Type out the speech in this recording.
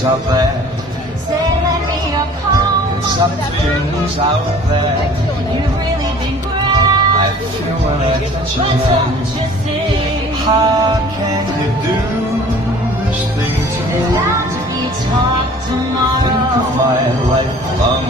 something's out there. Say let me your call. Something's out there. You've really been great. I feel when I touch But you. don't you see? How can you do this thing to me? That we talk Think of tomorrow. my lifelong